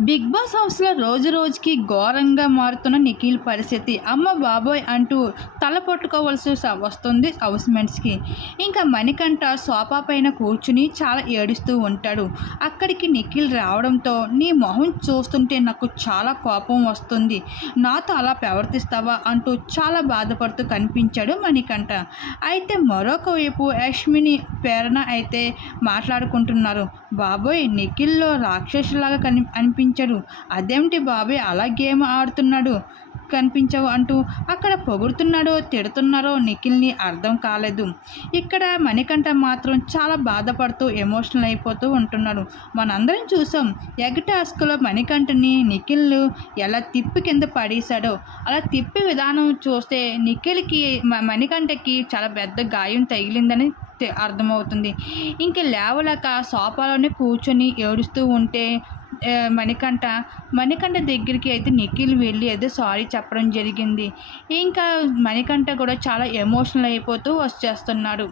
Big boss హౌస్లో రోజు రోజుకి ఘోరంగా మారుతున్న నిఖిల్ పరిస్థితి. అమ్మ బాబోయ్ అంటూ తల పట్టుకోవాల్సి వస్తుంది హౌస్ ఇంకా మణికంఠ సోఫా పైన కూర్చుని చాలా ఏడుస్తూ ఉంటాడు. అక్కడికి నిఖిల్ రావడంతో నీ మొహం చూస్తుంటే నాకు చాలా కోపం వస్తుంది. నాతో అలా ప్రవర్తిస్తావా? అంటూ చాలా బాధపడుతూ కనిపించాడు మణికంఠ. అయితే మరొక వైపు యష్మిని ప్రేరణ అయితే మాట్లాడుకుంటున్నారు. బాబోయ్ నిఖిల్లో రాక్షసులాగా కని కనిపించడు. అదేమిటి బాబోయ్ అలా గేమ్ ఆడుతున్నాడు? కనిపించవు అంటూ అక్కడ పొగుడుతున్నాడో తిడుతున్నారో నిఖిల్ని అర్థం కాలేదు. ఇక్కడ మణికంఠ మాత్రం చాలా బాధపడుతూ ఎమోషనల్ అయిపోతూ ఉంటున్నాడు. మనందరం చూసాం ఎగ్ టాస్క్లో మణికంఠని నిఖిల్ ఎలా తిప్పి కింద పడేశాడో. అలా తిప్పి విధానం చూస్తే నిఖిల్కి మణికంఠకి చాలా పెద్ద గాయం తగిలిందని అర్థమవుతుంది. ఇంక లేవలేక సోఫాలోనే కూర్చొని ఏడుస్తూ ఉంటే మణికంఠ. మణికంఠ దగ్గరికి అయితే నిఖిల్ వెళ్ళి అయితే సారీ చెప్పడం జరిగింది. ఇంకా మణికంఠ కూడా చాలా ఎమోషనల్ అయిపోతూ వచ్చేస్తున్నాడు.